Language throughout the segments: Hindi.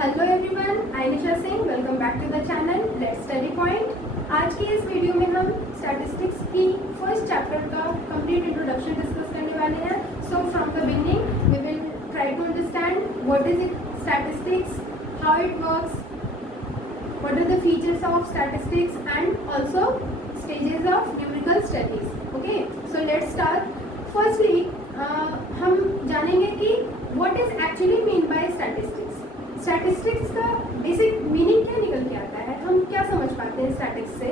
Hello everyone, I Nisha Singh. Welcome back to the channel let's study point. आज की इस वीडियो में हम स्टैटिस्टिक्स की फर्स्ट चैप्टर का कंप्लीट इंट्रोडक्शन डिस्कस करने वाले हैं। So from the beginning we will try to understand what is it statistics, how it works, what are the features of statistics and also stages of numerical studies. Okay, so let's start. Firstly हम जानेंगे कि what is actually mean by statistics. Statistics का बेसिक मीनिंग क्या निकल के आता है, हम क्या समझ पाते हैं स्टैटिक्स से।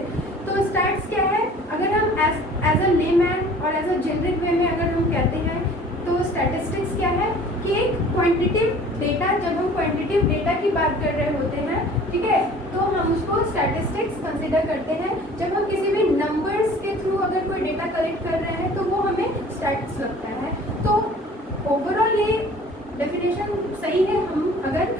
तो स्टैट्स क्या है, अगर हम एज अ लेमैन और एज अ जेनरिक वे में अगर हम कहते हैं तो स्टैटिस्टिक्स क्या है कि एक क्वांटिटेटिव डेटा, जब हम क्वांटिटेटिव डेटा की बात कर रहे होते हैं, ठीक है, तो हम उसको स्टैटिस्टिक्स कंसिडर करते हैं। जब हम किसी भी नंबर्स के थ्रू अगर कोई डेटा कलेक्ट कर रहे हैं तो वो हमें स्टैट्स लगता है। तो ओवरऑल ये डेफिनेशन सही है हम अगर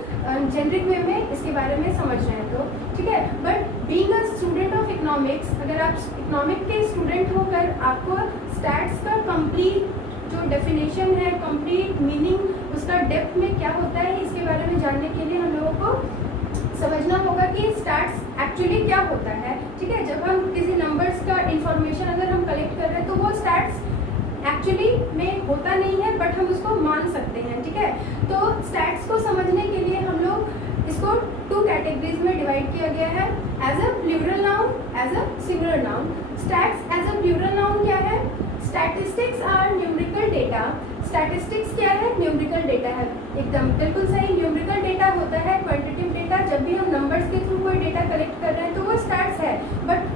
जेनरिक वे में इसके बारे में समझ रहे हैं तो, ठीक है। But being a student of economics, अगर आप इकोनॉमिक के स्टूडेंट होकर आपको स्टैट्स का कंप्लीट जो डेफिनेशन है, कंप्लीट मीनिंग उसका डेप्थ में क्या होता है, इसके बारे में जानने के लिए हम लोगों को समझना होगा कि स्टैट्स एक्चुअली क्या होता है, ठीक है। जब हम किसी नंबर्स का इंफॉर्मेशन अगर हम कलेक्ट कर रहे हैं तो वो स्टैट्स एक्चुअली में होता नहीं है, बट हम उसको मान सकते हैं, ठीक है। तो स्टैट्स को समझने के लिए हम लोग इसको टू कैटेगरीज में डिवाइड किया गया है, as a plural noun, as a singular noun. Stats as a plural noun क्या है, statistics are numerical data. Statistics क्या है, न्यूमेरिकल डेटा है, एकदम बिल्कुल सही। न्यूमेरिकल डेटा होता है क्वांटिटेटिव डेटा। जब भी हम नंबर्स के थ्रू कोई डेटा कलेक्ट कर रहे हैं तो वो स्टैट्स है, बट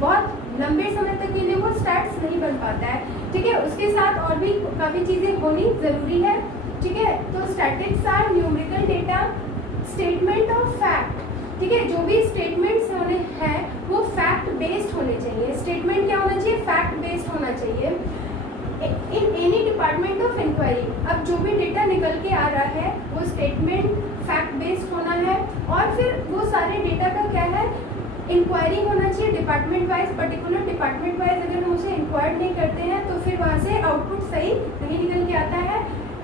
बहुत लंबे समय तक के लिए वो स्टैट्स नहीं बन पाता है, ठीक है। उसके साथ और भी काफ़ी चीज़ें होनी ज़रूरी है, ठीक है। तो statistics are numerical data, statement of fact, ठीक है। जो भी स्टेटमेंट्स होने हैं वो फैक्ट बेस्ड होने चाहिए। स्टेटमेंट क्या होना चाहिए, फैक्ट बेस्ड होना चाहिए। In any department of enquiry, अब जो भी डेटा निकल के आ रहा है वो स्टेटमेंट फैक्ट बेस्ड होना है, और फिर वो सारे डेटा का क्या है, इंक्वायरी होना चाहिए department wise. Particular department wise अगर हम उसे इंक्वायर नहीं करते हैं तो फिर वहाँ से आउटपुट सही नहीं निकल के आता है।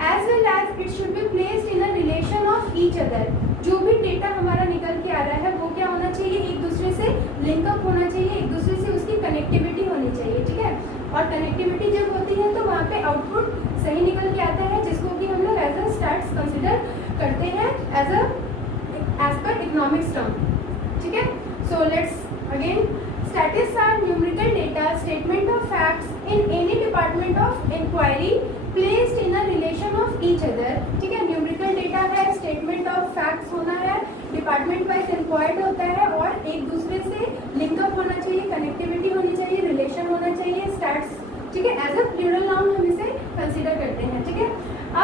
As well as it should be placed in a relation of each other. जो भी डेटा हमारा निकल के आ रहा है वो क्या होना चाहिए, एक दूसरे से लिंकअप होना चाहिए, एक दूसरे से उसकी कनेक्टिविटी होनी चाहिए, ठीक है। और कनेक्टिविटी जब होती है तो वहाँ पे आउटपुट सही निकल के आता है, जिसको कि हम लोग एज अ स्टैट्स कंसिडर करते हैं एज पर इकोनॉमिक्स टर्म, ठीक है। So let's again, statistics are numerical data, statement of facts in any department of inquiry placed in a relation of each other, ठीक है। न्यूमेरिकल डेटा है, स्टेटमेंट ऑफ फैक्ट्स होना है, डिपार्टमेंट वाइज इंक्वायर्ड होता है और एक दूसरे से लिंकअप होना चाहिए, कनेक्टिविटी होनी चाहिए, रिलेशन होना चाहिए, स्टैट्स, ठीक है। एज अ प्लूरल नाउन हम इसे कंसिडर करते हैं, ठीक है।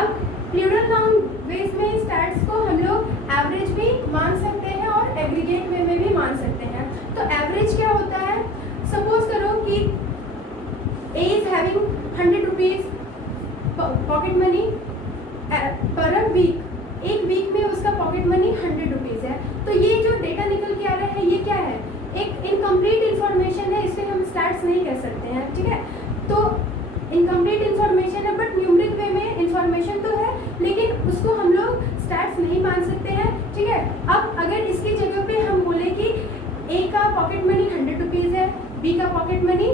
अब प्लूरल नाउन वेज में स्टैट्स को हम लोग एवरेज भी मान सकते हैं और एग्रीगेट वे में भी मान सकते हैं। तो एवरेज क्या होता है, सपोज करो कि A is having 100 rupees pocket money per a week, एक वीक में उसका पॉकेट मनी 100 रुपीज है। तो ये जो डेटा निकल के आ रहा है ये क्या है, एक इनकम्प्लीट इन्फॉर्मेशन है, इसे हम स्टैट्स नहीं कह सकते हैं, ठीक है। तो इनकम्प्लीट इन्फॉर्मेशन है, बट न्यूमेरिक वे में इन्फॉर्मेशन तो है, लेकिन उसको हम लोग स्टैट्स नहीं मान सकते हैं, ठीक है। अब अगर इसकी जगह पे हम बोले कि ए का पॉकेट मनी 100 रुपीज़ है, बी का पॉकेट मनी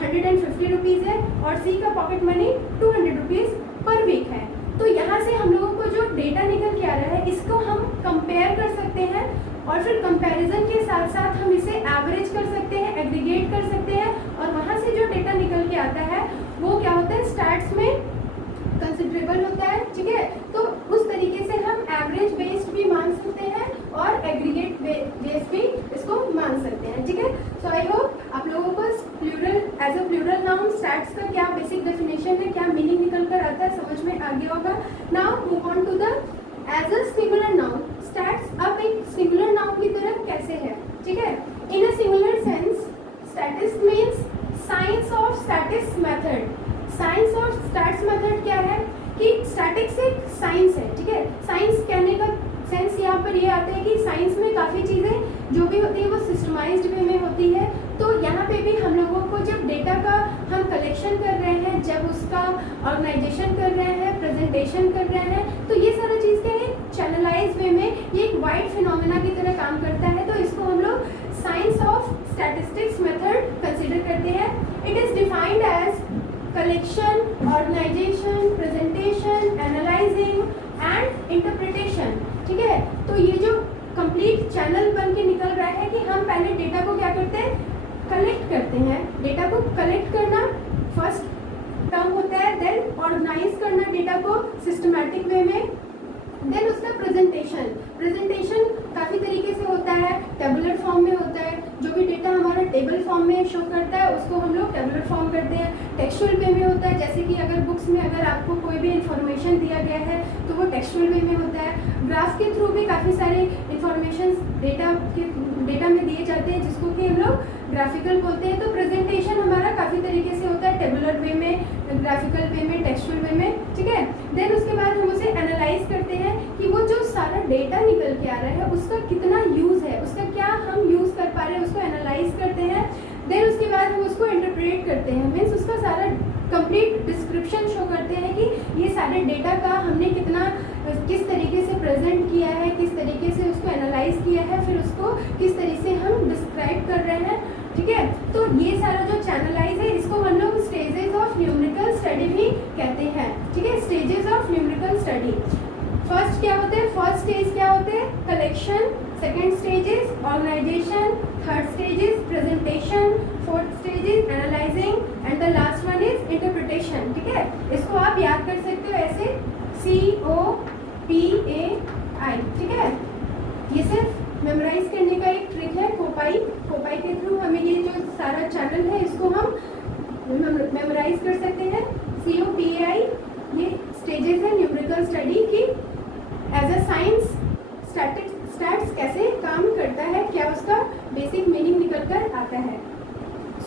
150 रुपीज़ है और सी का pocket money 200 rupees per week है, तो यहाँ से हम लोगों को जो डेटा निकल के आ रहा है इसको हम कंपेयर कर सकते हैं और फिर कंपैरिजन के साथ साथ हम इसे एवरेज कर सकते हैं, एग्रीगेट कर सकते हैं, और वहाँ से जो डेटा निकल के आता है वो क्या होता है, स्टैट्स में कंसिडरेबल होता है, ठीक है। तो उस तरीके से हम एवरेज बेस्ड भी मान सकते हैं और एग्रीगेट बेस्ड भी इसको मान सकते हैं, ठीक है। सो आई होप आप लोगों को plural as a plural noun stats का क्या बेसिक डेफिनेशन है, क्या मीनिंग निकल कर आता है, समझ में आ गया होगा। Now move on to the as a singular noun. Stats अब एक सिंगुलर नाउन की तरह कैसे है, ठीक है। In a singular sense statist means science of statics method. Science of stats method क्या है कि स्टैटिक्स एक साइंस है, ठीक है। साइंस कहने का सेंस यहाँ पर ये आता है कि साइंस में काफ़ी चीज़ें जो भी होती है वो सिस्टमाइज्ड वे में होती है। तो यहाँ पे भी हम लोगों को जब डेटा का हम कलेक्शन कर रहे हैं, जब उसका ऑर्गेनाइजेशन कर रहे हैं, प्रेजेंटेशन कर रहे हैं, तो ये सारा चीज़ क्या है, चैनलाइज वे में वाइड फिनोमेना की तरह काम करता है, तो इसको हम लोग science of statistics method consider करते हैं। It is defined as collection, organisation, presentation, analysing and interpretation. ठीक है, तो ये जो कंप्लीट चैनल बन के निकल रहा है कि हम पहले डेटा को क्या करते हैं, कलेक्ट करते हैं। डेटा को कलेक्ट करना फर्स्ट टर्म होता है, देन ऑर्गेनाइज करना डेटा को सिस्टमैटिक वे में, देन उसका प्रेजेंटेशन। प्रेजेंटेशन काफ़ी तरीके से होता है, टेबुलर फॉर्म में होता है, जो भी डेटा हमारा टेबल फॉर्म में शो करता है उसको हम लोग टेबुलर फॉर्म करते हैं। टेक्सचुअल वे में होता है, जैसे कि अगर बुक्स में अगर आपको कोई भी इंफॉर्मेशन दिया गया है तो वो टेक्सचुअल वे में होता है। ग्राफ के थ्रू भी काफ़ी सारे इंफॉर्मेशन डेटा में दिए जाते हैं, जिसको कि हम लोग ग्राफिकल बोलते हैं। तो प्रेजेंटेशन हमारा काफ़ी तरीके से होता है, टेबुलर वे में, ग्राफिकल वे में, टेक्सचुअल वे में। ठीक है, देन उसके बाद हम उसे एनालाइज करते हैं कि वो जो सारा डेटा निकल के आ रहा है उसका कितना यूज़ है, उसका क्या हम यूज़ कर पा रहे हैं, उसको एनालाइज करते हैं। देन उसके बाद हम उसको इंटरप्रेट करते हैं, मीन्स उसका सारा कंप्लीट डिस्क्रिप्शन शो करते हैं कि ये सारे डेटा का हमने कितना किस तरीके से प्रेजेंट किया है, किस तरीके से उसको एनालाइज किया है, फिर उसको किस तरीके से हम डिस्क्राइब कर रहे हैं। ठीक है, तो ये सारा जो चैनलाइज है इसको हम लोग स्टेजेस ऑफ न्यूमेरिकल स्टडी भी कहते हैं। ठीक है, stages of numerical study. First क्या होते हैं, फर्स्ट स्टेज क्या होते हैं, collection, second stage is organisation, third stage is presentation, fourth stage is analysing and the last one is interpretation. ठीक है, इसको आप याद कर सकते हो ऐसे COPAI। ठीक है, ये सिर्फ मेमोराइज करने का एक ट्रिक है, कोपाई के थ्रू हमें ये जो सारा चैनल है इसको हम मेमोराइज कर सकते हैं। COPAI ये स्टेजेस है न्यूमेरिकल स्टडी की। एज अ साइंस स्टैट्स कैसे काम करता है, क्या उसका बेसिक मीनिंग निकल कर आता है।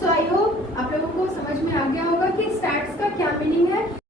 सो आई होप आप लोगों को समझ में आ गया होगा कि स्टैट्स का क्या मीनिंग है।